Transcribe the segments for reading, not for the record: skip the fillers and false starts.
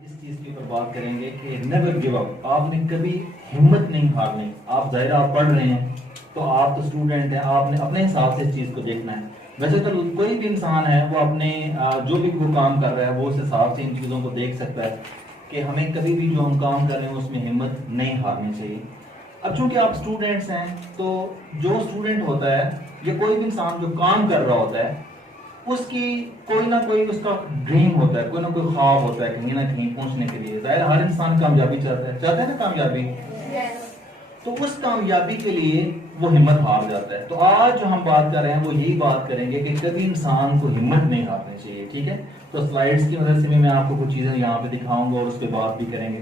اس چیز کے اوپر بات کریں گے کہ نیور گیو اپ. آپ نے کبھی ہمت نہیں ہارنی. آپ ظاہر آپ پڑھ رہے ہیں تو آپ تو اسٹوڈنٹ ہیں, آپ نے اپنے حساب سے اس چیز کو دیکھنا ہے. ویسے تو کوئی بھی انسان ہے وہ اپنے جو بھی کوئی کام کر رہا ہے وہ اس حساب سے ان چیزوں کو دیکھ سکتا ہے کہ ہمیں کبھی بھی جو ہم کام کر رہے ہیں اس میں ہمت نہیں ہارنی چاہیے. اب چونکہ آپ اسٹوڈنٹس ہیں تو جو اسٹوڈنٹ ہوتا ہے یا کوئی بھی انسان جو کام کر رہا ہوتا ہے اس کی کوئی نہ کوئی اس کا ڈریم ہوتا ہے, کوئی نہ کوئی خواب ہوتا ہے کہیں نہ کہیں پہنچنے کے لیے. ظاہر ہر انسان کامیابی چاہتا ہے نا کامیابی. تو اس کامیابی کے لیے وہ ہمت ہار جاتا ہے. تو آج جو ہم بات کر رہے ہیں وہ یہی بات کریں گے کہ کبھی انسان کو ہمت نہیں ہارنی چاہیے. ٹھیک ہے, تو سلائیڈز کی مدد سے میں آپ کو کچھ چیزیں یہاں پہ دکھاؤں گا اور اس پہ بات بھی کریں گے.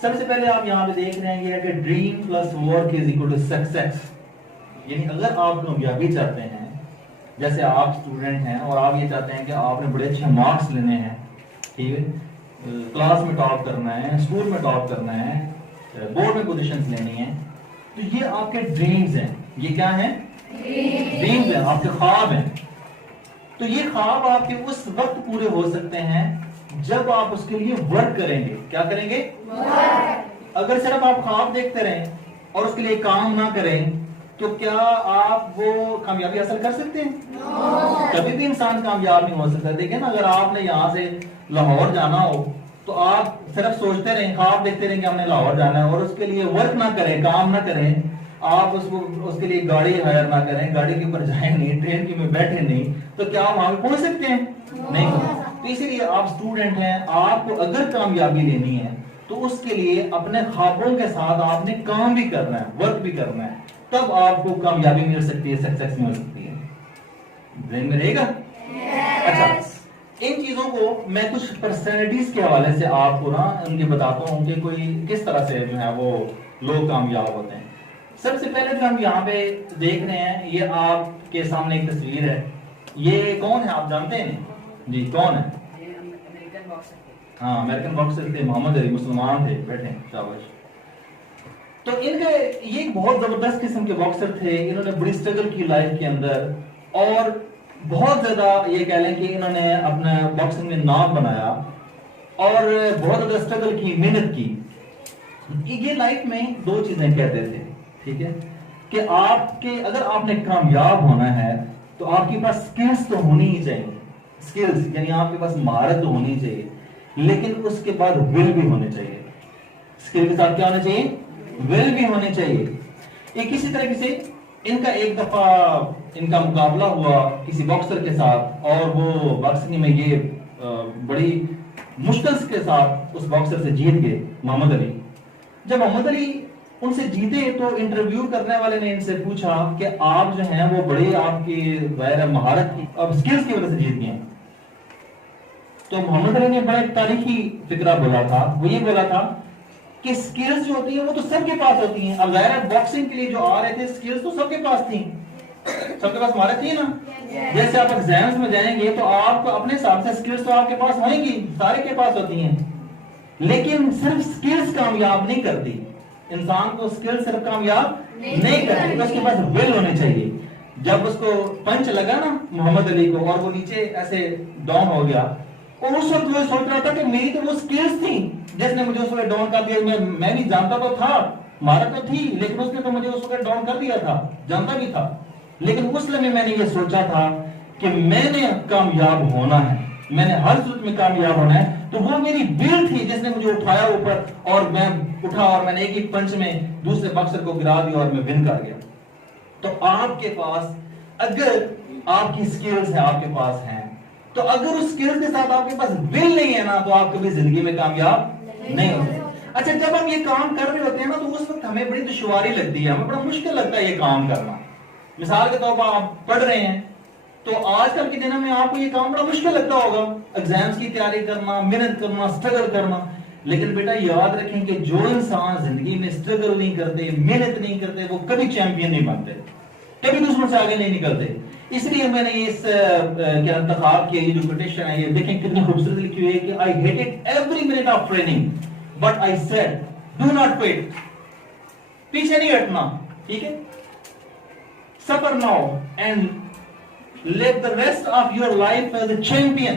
سب سے پہلے آپ یہاں پہ دیکھ رہے ہیں کہ dream plus work is equal to success. یعنی اگر آپ کامیابی چاہتے ہیں, جیسے آپ اسٹوڈنٹ ہیں اور آپ یہ چاہتے ہیں کہ آپ نے بڑے اچھے مارکس لینے ہیں, ٹھیک ہے, کلاس میں ٹاپ کرنا ہے, اسکول میں ٹاپ کرنا ہے, بورڈ میں پوزیشنز لینی ہیں, تو یہ آپ کے ڈریمز ہیں. یہ کیا ہیں؟ ڈریمز ہیں, آپ کے خواب ہیں. تو یہ خواب آپ کے اس وقت پورے ہو سکتے ہیں جب آپ اس کے لیے ورک کریں گے. کیا کریں گے؟ اگر صرف آپ خواب دیکھتے رہیں اور اس کے لیے کام نہ کریں تو کیا آپ وہ کامیابی حاصل کر سکتے ہیں؟ کبھی بھی انسان کامیاب نہیں ہو سکتا. دیکھیں نا, اگر آپ نے یہاں سے لاہور جانا ہو تو آپ صرف سوچتے رہیں, خواب دیکھتے رہیں کہ ہم نے لاہور جانا ہے, اور اس کے لیے ورک نہ کریں, کام نہ کریں, آپ اس کے لیے گاڑی ہائر نہ کریں, گاڑی کے اوپر جائیں نہیں, ٹرین کے میں بیٹھے نہیں, تو کیا آپ وہاں پہ پہنچ سکتے ہیں؟ نہیں. تو اسی لیے آپ اسٹوڈنٹ ہیں, آپ کو اگر کامیابی لینی ہے تو اس کے لیے اپنے خوابوں کے ساتھ آپ نے کام بھی کرنا ہے, ورک بھی کرنا ہے, تب آپ کو کامیابی مل سکتی ہے, سکسیس مل سکتی ہے. ذہن میں رہے گا؟ اچھا, ان چیزوں کو میں کچھ پرسنالٹیز کے حوالے سے آپ کو نا ان کے بتاتا ہوں کہ کوئی کس طرح سے جو ہے وہ لوگ کامیاب ہوتے ہیں. سب سے پہلے جو ہم یہاں پہ دیکھ رہے ہیں, یہ آپ کے سامنے ایک تصویر ہے. یہ کون ہے آپ جانتے ہیں؟ جی کون ہے؟ ہاں, امریکن باکسر تھے, محمد علی, مسلمان تھے. بیٹھے شاباش. تو ان کے یہ ایک بہت زبردست قسم کے باکسر تھے. انہوں نے بڑی اسٹرگل کی لائف کے اندر, اور بہت زیادہ یہ کہہ لیں کہ انہوں نے اپنا باکسنگ میں نام بنایا اور بہت زیادہ اسٹرگل کی, محنت کی. یہ لائف میں دو چیزیں کہتے تھے, ٹھیک ہے, کہ آپ کے اگر آپ نے کامیاب ہونا ہے تو آپ کے پاس سکلز تو ہونی ہی چاہیے. سکلز یعنی آپ کے پاس مہارت تو ہونی چاہیے, لیکن اس کے بعد ول بھی ہونے چاہیے. سکل کے ساتھ کیا ہونا چاہیے؟ ول بھی ہونے چاہیے. ایک اسی طریقے سے ان کا ایک دفعہ ان کا مقابلہ ہوا کسی باکسر کے ساتھ, اور وہ باکسنگ میں یہ بڑی مشکل کے ساتھ اس باکسر سے جیت گئے, محمد علی. جب محمد علی ان سے جیتے تو انٹرویو کرنے والے نے ان سے پوچھا کہ آپ جو ہیں وہ بڑی آپ کی ظاہر مہارت کی, اب سکلز کی وجہ سے جیت گئے. تو محمد علی نے بڑا ایک تاریخی فکرہ بولا تھا. وہ یہ بولا تھا کہ سکلز جو ہوتی ہیں وہ تو سب کے پاس ہوتی ہیں. اب ظاہر باکسنگ کے لیے جو آ رہے تھے سکلز تو سب کے پاس تھیں, سب کے پاس مہارت تھی نا. جیسے آپ ایگزامز میں جائیں گے تو آپ کو اپنے حساب سے سکلز تو آپ کے پاس ہوئیں گی, سارے کے پاس ہوتی ہیں, لیکن صرف سکلز کامیاب نہیں کرتی. انسان کو سکلز صرف کامیاب نہیں کرتی, اس کے پاس ول ہونے چاہیے. جب اس کو پنچ لگا نا محمد علی کو اور وہ نیچے ایسے ڈاؤن ہو گیا, اور اس وقت وہ سوچ رہا تھا کہ میری تو وہ سکلز تھیں جس نے مجھے اس وقت ڈاؤن کر دیا. میں بھی جانتا تو تھا, مہارت تو تھی, لیکن اس نے تو مجھے اس وقت ڈاؤن کر دیا تھا, جانتا بھی تھا. لیکن اس لمحے میں نے یہ سوچا تھا کہ میں نے کامیاب ہونا ہے, میں نے ہر صورت میں کامیاب ہونا ہے. تو وہ میری ول تھی جس نے مجھے اٹھایا اوپر, اور میں اٹھا اور میں نے ایک ہی پنچ میں دوسرے باکسر کو گرا دیا اور میں ون کر گیا. تو آپ کے پاس اگر آپ کی سکلز ہیں, آپ کے پاس ہیں, تو اگر اس سکلز کے ساتھ آپ کے پاس ول نہیں ہے نا تو آپ کبھی زندگی میں کامیاب نہیں ہو سکتے. اچھا, جب ہم یہ کام کر رہے ہوتے ہیں نا تو اس وقت ہمیں بڑی دشواری لگتی ہے, ہمیں بڑا مشکل لگتا ہے یہ کام کرنا. مثال کے طور پر آپ پڑھ رہے ہیں تو آج کل کے دنوں میں آپ کو یہ کام بڑا مشکل لگتا ہوگا, ایگزامز کی تیاری کرنا, محنت کرنا, اسٹرگل کرنا. لیکن بیٹا یاد رکھیں کہ جو انسان زندگی میں اسٹرگل نہیں کرتے, محنت نہیں کرتے, وہ کبھی چیمپئن نہیں بنتے, کبھی دشمن سے آگے نہیں نکلتے. اس لیے میں نے اس کیا انتخاب کیا, یہ جو کوٹیشن ہے یہ دیکھیں کتنی خوبصورت لکھی ہوئی ہے کہ I hated every minute of training but I said do not quit. پیچھے نہیں ہٹنا, ٹھیک ہے, suffer now and live the rest of your life as a champion.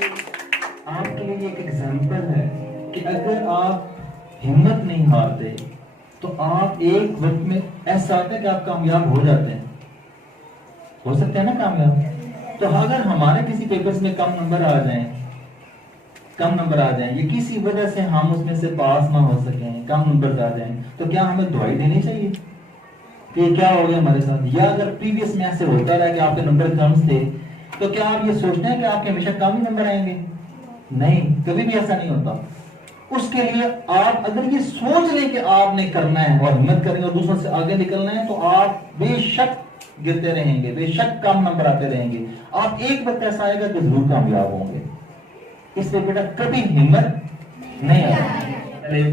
آپ کے لیے ایک ایگزامپل ہے کہ اگر آپ ہمت نہیں ہارتے تو آپ ایک وقت میں ایسا آتا ہے کہ آپ کامیاب ہو جاتے ہیں، ہو سکتے ہیں نا کامیاب. تو اگر ہمارے کسی پیپرز میں کم نمبر آ جائیں یا کسی وجہ سے ہم اس میں سے پاس نہ ہو سکیں، کم نمبر آ جائیں، تو کیا ہمیں دعائی دینی چاہیے کہ یہ کیا ہو گیا ہمارے ساتھ؟ یا اگر پریویس میں ایسے ہوتا رہا کہ آپ کے نمبر کم تھے تو کیا آپ یہ سوچتے ہیں کہ آپ کے ہمیشہ کم ہی نمبر آئیں گے؟ نہیں، کبھی بھی ایسا نہیں ہوتا. اس کے لیے آپ اگر یہ سوچ لیں کہ آپ نے کرنا ہے اور ہمت کرنی اور دوسروں سے آگے نکلنا ہے، تو آپ بے شک گرتے رہیں گے، بے شک کم نمبر آتے رہیں گے. آپ ایک وقت ایسا آئے گا کہ ضرور کامیاب ہوں گے. اس لیے بیٹا کبھی ہمت نہیں آتی.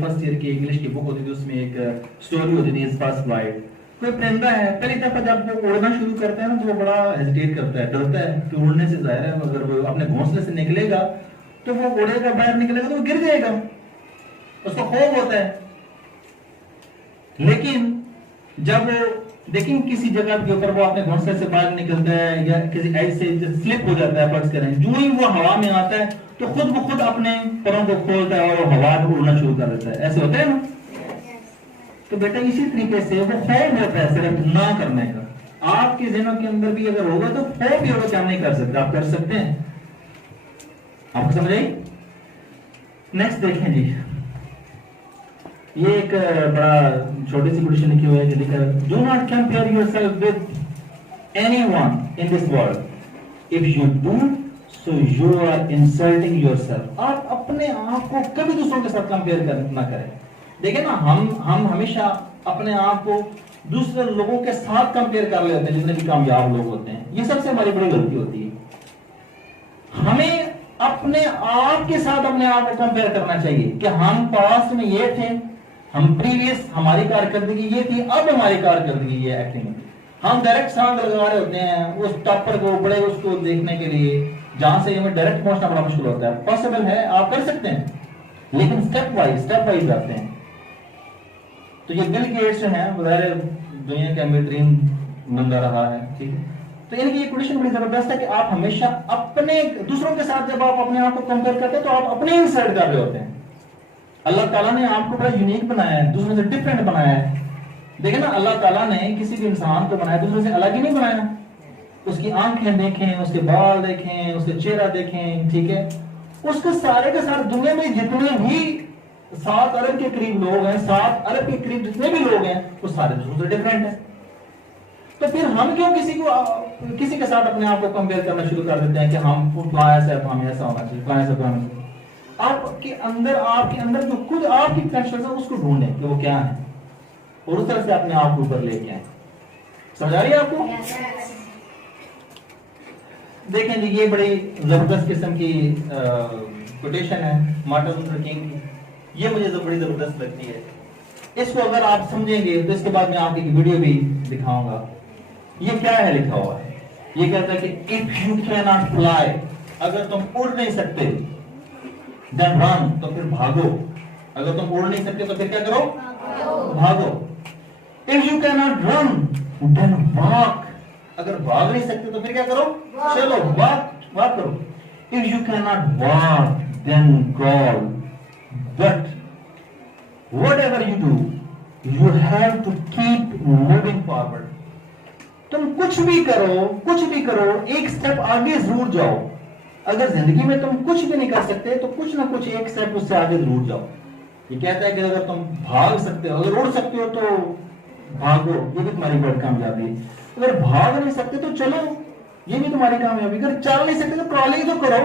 فرسٹ ایئر کی انگلش کی بک ہوتی تھی، اس میں ایک سٹوری ہوتی تھی، اس فرسٹ فلائٹ. کوئی پرندہ ہے، پہلی دفعہ جب وہ اڑنا شروع کرتا ہے نا تو وہ بڑا ہیزیٹیٹ کرتا ہے، ڈرتا ہے کہ اڑنے سے ظاہر ہے اگر وہ اپنے گھونسلے سے نکلے گا تو وہ اڑے گا، باہر نکلے گا تو وہ گر جائے گا، اس کو خوف ہوتا ہے. لیکن جب دیکھیں کسی جگہ کے اوپر وہ اپنے گھونسلے سے باہر نکلتا ہے یا کسی ایج سے سلپ ہو جاتا ہے، فرض کریں جو ہی وہ ہوا میں آتا ہے تو خود بخود اپنے پروں کو کھولتا ہے اور وہ ہوا میں اڑنا شروع کر دیتا ہے. ایسے ہوتا ہے نا؟ تو بیٹا اسی طریقے سے وہ خوف ہوتا ہے صرف نہ کرنے کا. آپ کے ذہنوں کے اندر بھی اگر ہوگا تو خوف بھی ہوگا کہ ہم نہیں کر سکتے، آپ کر سکتے ہیں. آپ کو سمجھ آئی؟ نیکسٹ دیکھیں جی، یہ ایک بڑا چھوٹی سی کوٹیشن لکھی ہوئی ہے کہ لکھا ہے do not compare yourself with anyone in this world, if you do so you are insulting yourself. آپ اپنے آپ کو کبھی دوسروں کے ساتھ کمپیئر نہ کریں. دیکھیں نا، ہم ہمیشہ اپنے آپ کو دوسرے لوگوں کے ساتھ کمپیئر کر لیتے ہیں، جتنے بھی کامیاب لوگ ہوتے ہیں. یہ سب سے ہماری بڑی غلطی ہوتی ہے. ہمیں اپنے آپ کے ساتھ اپنے آپ کو کمپیئر کرنا چاہیے کہ ہم پاسٹ میں یہ تھے، ہم پریویس ہماری کارکردگی یہ تھی، اب ہماری کارکردگی یہ ایکٹنگ. ہم ڈائریکٹ سانگ لگا رہے ہوتے ہیں اس ٹاپر کو، بڑے اس کو دیکھنے کے لیے، جہاں سے ہمیں ڈائریکٹ پہنچنا بڑا مشکل ہوتا ہے. پاسبل ہے، آپ کر سکتے ہیں، لیکن سٹیپ وائز کرتے ہیں. تو یہ بل گیٹس جو ہیں بظاہر دنیا کے بہترین بندہ رہا ہے، ٹھیک ہے. تو ان کی یہ کنڈیشن بڑی زبردست ہے کہ آپ ہمیشہ اپنے دوسروں کے ساتھ جب آپ اپنے آپ کو کمپیئر کرتے ہیں تو آپ اپنے ہی سائڈ کر رہے ہوتے ہیں. اللہ تعالیٰ نے آپ کو بڑا یونیک بنایا ہے، دوسروں سے ڈفرینٹ بنایا ہے. دیکھیں نا، اللہ تعالیٰ نے کسی بھی انسان کو بنایا دوسروں سے الگ ہی نہیں بنایا. اس کی آنکھیں دیکھیں، اس کے بال دیکھیں، اس کا چہرہ دیکھیں، ٹھیک ہے. اس کے سارے دنیا میں جتنے بھی 7 ارب کے قریب لوگ ہیں، 7 ارب کے قریب جتنے بھی لوگ ہیں، وہ سارے دوسروں سے ڈفرینٹ ہیں. تو پھر ہم کیوں کسی کے ساتھ اپنے آپ کو کمپیئر کرنا شروع کر دیتے ہیں کہ ہم فلاں ایسا ہے تو ہمیں ایسا ہونا چاہیے، فلاں ایسا ہونا چاہیے. آپ کے اندر جو خود آپ کی پوٹینشیل ہے اس کو ڈھونڈیں کہ وہ کیا ہے اور اس طرح سے اپنے آپ کو اوپر لے کے آئیں. سمجھ آ رہی ہے آپ کو؟ دیکھیں جی، یہ بڑی زبردست قسم کی کوٹیشن ہے مارٹن لوتھر کنگ کی. یہ مجھے بڑی زبردست لگتی ہے. اس کو اگر آپ سمجھیں گے تو اس کے بعد میں آپ کی ایک ویڈیو بھی دکھاؤں گا. یہ کیا ہے لکھا ہوا ہے؟ یہ کہتا ہے کہ if you cannot fly، اگر تم اڑ نہیں سکتے then run، تو پھر بھاگو. اگر تم اڑ نہیں سکتے تو پھر کیا کرو؟ بھاگو. if you cannot run then walk، اگر بھاگ نہیں سکتے تو پھر کیا کرو؟ چلو walk کرو. if you cannot walk then crawl، but whatever you do you have to keep moving forward. تم کچھ بھی کرو ایک سٹیپ آگے ضرور جاؤ. اگر زندگی میں تم کچھ بھی نہیں کر سکتے تو کچھ نہ کچھ ایک سٹیپ اس سے آگے ضرور جاؤ. یہ کہتا ہے کہ اگر تم بھاگ سکتے ہو، اگر اڑ سکتے ہو تو بھاگو، یہ بھی تمہاری بڑی کامیابی ہے. اگر بھاگ نہیں سکتے تو چلو، یہ بھی تمہاری کامیابی. اگر چل نہیں سکتے تو کرالنگ تو کرو،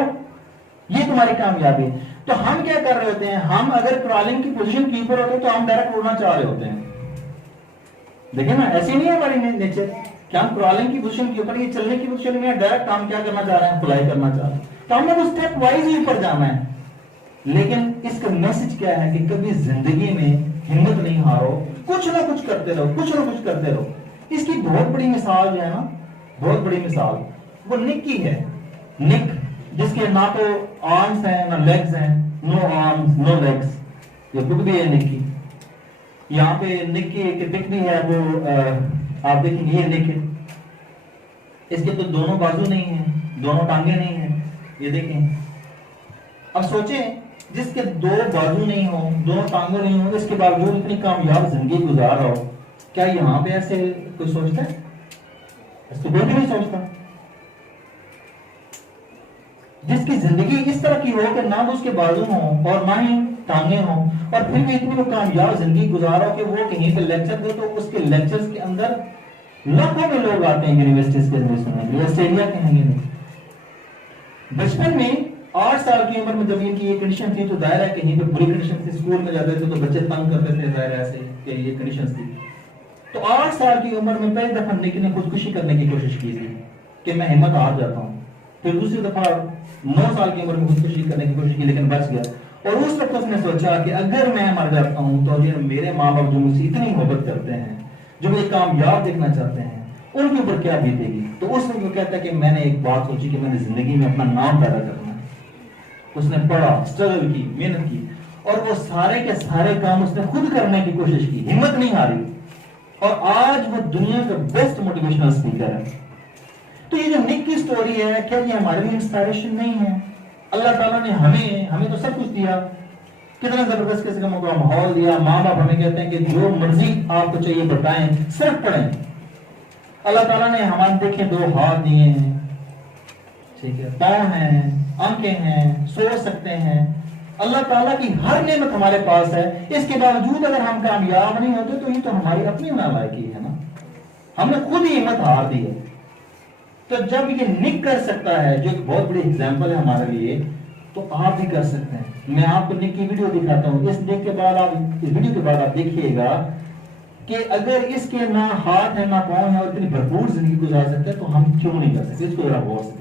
یہ تمہاری کامیابی. تو ہم کیا کر رہے ہوتے ہیں؟ ہم اگر کرالنگ کی پوزیشن کیپر ہوتے ہیں تو ہم ڈائریکٹ اڑنا چاہ رہے ہوتے ہیں. دیکھیں نا، ایسی نہیں ہے ہماری نیچر کہ ہم کرالنگ کی پوزیشن کے اوپر، یہ چلنے کی پوزیشن میں ڈائریکٹ ہم کیا کرنا چاہ رہے ہیں؟ فلائی کرنا چاہ رہے ہیں. تو ہم نے وہ اسٹیپ وائز ہی اوپر جانا ہے. لیکن اس کا میسج کیا ہے کہ کبھی زندگی میں ہمت نہیں ہارو، کچھ نہ کچھ کرتے رہو. اس کی بہت بڑی مثال جو ہے نا، بہت بڑی مثال وہ نک کی ہے. نک جس کے نہ تو آرمز ہیں نہ لیگز ہیں، نو آرمز نو لیگز. یہ بک بھی ہے نک کی. یہاں پہ نک کی ایک پک بھی ہے، وہ آپ دیکھیں گے، یہ نک ہے. اس کے تو دونوں بازو نہیں ہیں، دونوں ٹانگیں نہیں ہیں. یہ دیکھیں، اب سوچیں جس کے دو بازو نہیں ہو، دونوں ٹانگوں نہیں ہو، اس کے باوجود اتنی کامیاب زندگی گزار رہا ہو، کیا یہاں پہ ایسے کوئی سوچتا ہے؟ اس کو کوئی بھی نہیں سوچتا. جس کی زندگی اس طرح کی ہو کہ نہ تو اس کے بازو ہوں اور نہ ہی ٹانگیں ہوں، اور پھر بھی اتنی وہ کامیاب زندگی گزار رہا ہو کہ وہ کہیں پہ لیکچر دے تو اس کے لیکچرز کے اندر لاکھوں میں لوگ آتے ہیں یونیورسٹیز کے اندر سننے کے لیے. آسٹریلیا کے ہیں یہ. بچپن میں 8 سال کی عمر میں جب ان کی یہ کنڈیشن تھی تو ظاہر ہے کہیں پہ بری کنڈیشن تھی، اسکول میں جاتے تھے تو بچے تنگ کرتے تھے، ظاہر ایسے کہ یہ کنڈیشن تھی. تو 8 سال کی عمر میں پہلی دفعہ نکی نے خودکشی کرنے کی کوشش کی تھی کہ میں ہمت ہار جاتا ہوں. پھر دوسری دفعہ 9 سال کی عمر میں خودکشی کرنے کی کوشش کی لیکن بچ گیا. اور اس وقت اس نے سوچا کہ اگر میں مر جاتا ہوں تو یہ میرے ماں باپ جو مجھ سے اتنی محبت کرتے ہیں، جو مجھے کامیاب دیکھنا چاہتے ہیں، ان کے اوپر کیا بیتے گی. تو اس وقت وہ کہتا ہے کہ میں نے ایک بات سوچی کہ میں نے زندگی میں اپنا نام پیدا کرنا ہے. اس نے پڑھا، اسٹرگل کی، محنت کی، اور وہ سارے کے سارے کام اس نے خود کرنے کی کوشش کی، ہمت نہیں ہاری، اور آج وہ دنیا کا بیسٹ موٹیویشنل اسپیکر ہے. تو یہ جو نک کی سٹوری ہے، کیا یہ ہمارے لیے انسپائریشن نہیں ہے؟ اللہ تعالیٰ نے ہمیں تو سب کچھ دیا، کتنا زبردست قسم کا ماحول دیا. ماں باپ ہمیں کہتے ہیں کہ جو مرضی آپ کو چاہیے بتائیں، صرف پڑھیں. اللہ تعالیٰ نے ہمارے دیکھیں 2 ہاتھ دیے ہیں، ٹھیک ہے، پاؤں ہیں، آنکھیں ہیں، سو سکتے ہیں. اللہ تعالیٰ کی ہر نعمت ہمارے پاس ہے. اس کے باوجود اگر ہم کامیاب نہیں ہوتے تو یہ تو ہماری اپنی نالائقی ہے نا. ہم نے خود ہی ہمت ہار دی ہے. تو جب یہ نک کر سکتا ہے، جو ایک بہت بڑی ایگزامپل ہے ہمارے لیے، تو آپ بھی کر سکتے ہیں. میں آپ کو نک کی ویڈیو دکھاتا ہوں. اس نک کے بعد اس ویڈیو کے بعد آپ دیکھیے گا کہ اگر اس کے نہ ہاتھ ہے نہ پاؤں ہے اور اتنی بھرپور زندگی گزار سکتے ہیں تو ہم کیوں نہیں کر سکتے؟ اس کو ذرا غور سے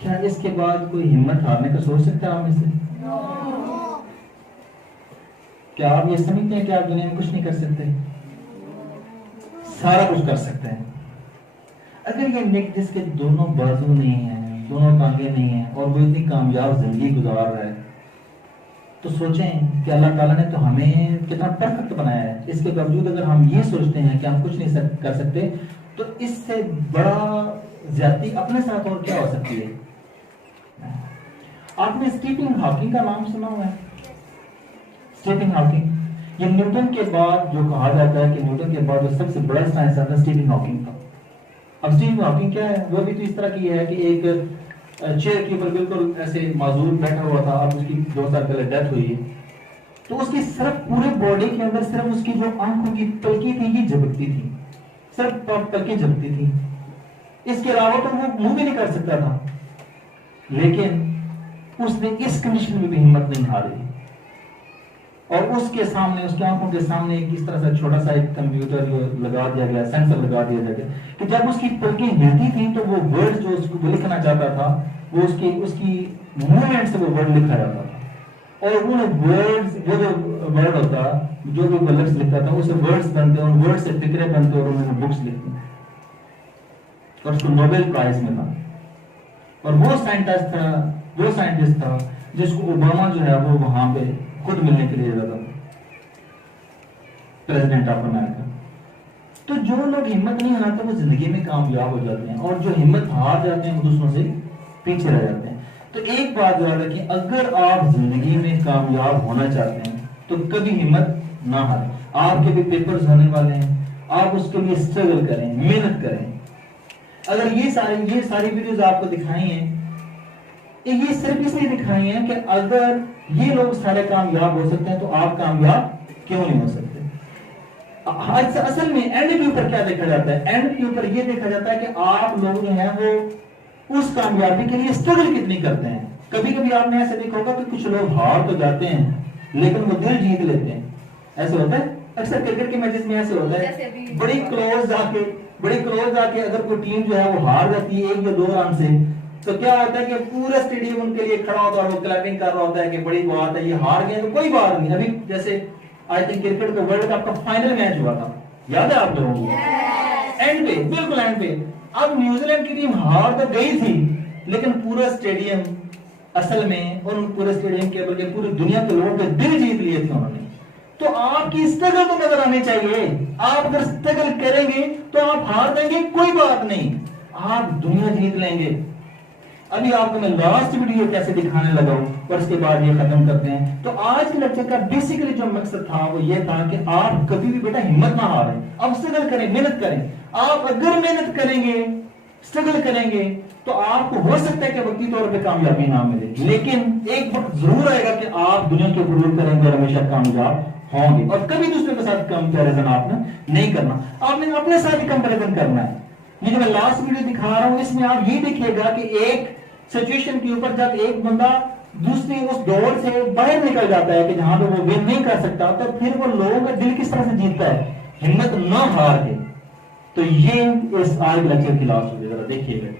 کیا اس کے بعد کوئی ہمت ہارنے کا سوچ سکتا ہے آپ میں سے؟ کیا آپ یہ سمجھتے ہیں کہ آپ دنیا میں کچھ نہیں کر سکتے؟ سارا کچھ کر سکتے ہیں. اگر یہ نیک جس کے دونوں بازو نہیں ہیں، دونوں ٹانگیں نہیں ہیں، اور وہ اتنی کامیاب زندگی گزار رہا ہے، تو سوچیں کہ اللہ تعالیٰ نے تو ہمیں کتنا پرفیکٹ بنایا ہے. اس کے باوجود اگر ہم یہ سوچتے ہیں کہ ہم کچھ نہیں کر سکتے، تو اس سے بڑا زیادتی اپنے ساتھ اور کیا ہو سکتی ہے؟ آپ نے اسٹیفن ہاکنگ کا نام سنا ہوا ہے؟ اسٹیفن ہاکنگ، یہ نیوٹن کے بعد جو کہا جاتا ہے کہ نیوٹن کے بعد جو سب سے بڑا سائنسدان تھا اسٹیفن ہاکنگ تھا. اب اسٹیفن ہاکنگ کیا ہے؟ وہ بھی تو اس طرح کی ہے کہ ایک چیئر کے اوپر بالکل ایسے معذور بیٹھا ہوا تھا. اب اس کی 2 سال پہلے ڈیتھ ہوئی ہے. تو اس کی صرف پورے باڈی کے اندر صرف اس کی جو آنکھوں کی پلکی تھی یہ جھپکتی تھی، صرف پلکیں جھپکتی تھی. اس کے علاوہ تو وہ منہ بھی نہیں کر سکتا تھا. لیکن اس نے اس کنڈیشن میں بھی ہمت نہیں ہاری، اور اس کے سامنے، اس کی آنکھوں کے سامنے اس طرح سے چھوٹا سا ایک کمپیوٹر لگا دیا گیا، سینسر لگا دیا گیا کہ جب اس کی پلکیں ہلتی تھی تو وہ ورڈ جو اس کو لکھنا چاہتا تھا وہ اس کی موومنٹ سے وہ ورڈ لکھا جاتا تھا. اور وہ ورڈز، وہ جو ورڈ ہوتا، جو بھی وہ لفظ لکھتا تھا اسے ورڈز بنتے، اور ورڈ سے فکریں بنتے، اور انہوں نے بکس لکھتی، اور اس کو نوبل پرائز ملا. اور وہ سائنٹسٹ تھا جس کو اوباما جو ہے وہ وہاں پہ خود ملنے کے لیے جاتا تھا، پریزیڈنٹ آف امریکہ. تو جو لوگ ہمت نہیں ہارتے وہ زندگی میں کامیاب ہو جاتے ہیں، اور جو ہمت ہار جاتے ہیں وہ دوسروں سے پیچھے رہ جاتے ہیں. تو ایک بات یاد رکھیں، اگر آپ زندگی میں کامیاب ہونا چاہتے ہیں تو کبھی ہمت نہ ہاریں. آپ کے بھی پیپرز ہونے والے ہیں، آپ اس کے لیے اسٹرگل کریں، محنت کریں. اگر یہ ساری ویڈیوز آپ کو دکھائی ہیں، یہ صرف اس لیے دکھائی ہیں کہ اگر یہ لوگ سارے کامیاب ہو سکتے ہیں تو آپ کامیاب کیوں نہیں ہو سکتے. اصل میں اینڈ کے اوپر کیا دیکھا جاتا ہے؟ اینڈ کے اوپر یہ دیکھا جاتا ہے کہ آپ لوگ جو ہیں وہ اس کامیابی کے لیے اسٹرگل کتنی کرتے ہیں. کبھی کبھی آپ نے ایسے دیکھا ہوگا کہ کچھ لوگ ہار تو جاتے ہیں لیکن وہ دل جیت لیتے ہیں. ایسے ہوتا ہے اکثر کرکٹ کے میچز میں، ایسے ہوتا ہے بڑی کلوز آ کے اگر کوئی ٹیم جو ہے وہ ہار جاتی ہے 1 یا 2 رن سے، تو کیا ہوتا ہے کہ پورا اسٹیڈیم ان کے لیے کھڑا ہوتا ہے اور وہ کلیپنگ کر رہا ہوتا ہے کہ بڑی بات ہے، یہ ہار گئے تو کوئی بات نہیں. ابھی جیسے آئی تھنک کرکٹ کا ورلڈ کپ کا فائنل میچ ہوا تھا، یاد ہے آپ لوگوں کو؟ اینڈ پہ، بالکل اینڈ پہ، اب نیوزی لینڈ کی ٹیم ہار تو گئی تھی لیکن پورا اسٹیڈیم اصل میں، اور پورے اسٹیڈیم کے بلکہ پوری دنیا کے لوگوں کے دل جیت لیے تھے انہوں نے. تو آپ کی اسٹرگل تو نظر آنی چاہیے. آپ اگر اسٹرگل کریں گے تو آپ ہار دیں گے کوئی بات نہیں، آپ دنیا جیت لیں گے. ابھی آپ کو میں لاسٹ ویڈیو کیسے دکھانے لگا ہوں اور اس کے بعد یہ ختم کرتے ہیں. تو آج کے لیکچر کا بیسیکلی جو مقصد تھا وہ یہ تھا کہ آپ کبھی بھی بیٹا ہمت نہ ہاریں، اب اسٹرگل کریں، محنت کریں. آپ اگر محنت کریں گے، اسٹرگل کریں گے، تو آپ کو ہو سکتا ہے کہ وقتی طور پہ کامیابی نہ ملے، لیکن ایک وقت ضرور آئے گا کہ آپ دنیا کے غرور کریں گے اور ہمیشہ کامیاب ہوں گے. اور کبھی دوسرے کے ساتھ کمپیریزن آپ نے نہیں کرنا، آپ نے اپنے ساتھ ہی کمپیریزن کرنا ہے. یہ جو میں لاسٹ ویڈیو دکھا رہا ہوں اس میں آپ یہ دیکھیے گا کہ ایک سچویشن کے اوپر جب ایک بندہ دوسری اس دوڑ سے باہر نکل جاتا ہے کہ جہاں پہ وہ ون نہیں کر سکتا، تو پھر وہ لوگوں کا دل کس طرح سے جیتتا ہے؟ ہمت نہ ہار کے. تو یہ اس آج لیکچر کی لاسٹ ویڈیو، ذرا دیکھیے گا.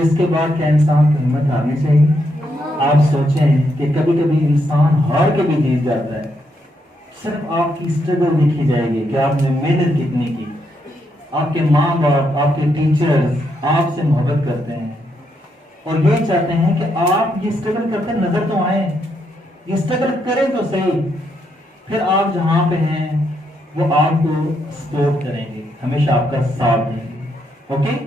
اس کے بعد کیا انسان کو ہمت ہارنی چاہیے؟ آپ سوچیں کہ کبھی کبھی انسان ہار کے بھی جیت جاتا ہے، صرف آپ کی اسٹرگل دیکھی جائے گی کہ آپ نے محنت کتنی کی، آپ کے ماں باپ، آپ کے ٹیچرز آپ سے محبت کرتے ہیں اور یہ چاہتے ہیں کہ آپ یہ اسٹرگل کرتے نظر تو آئیں، یہ اسٹرگل کریں تو صحیح، پھر آپ جہاں پہ ہیں وہ آپ کو سپورٹ کریں گے، ہمیشہ آپ کا ساتھ دیں گے. اوکے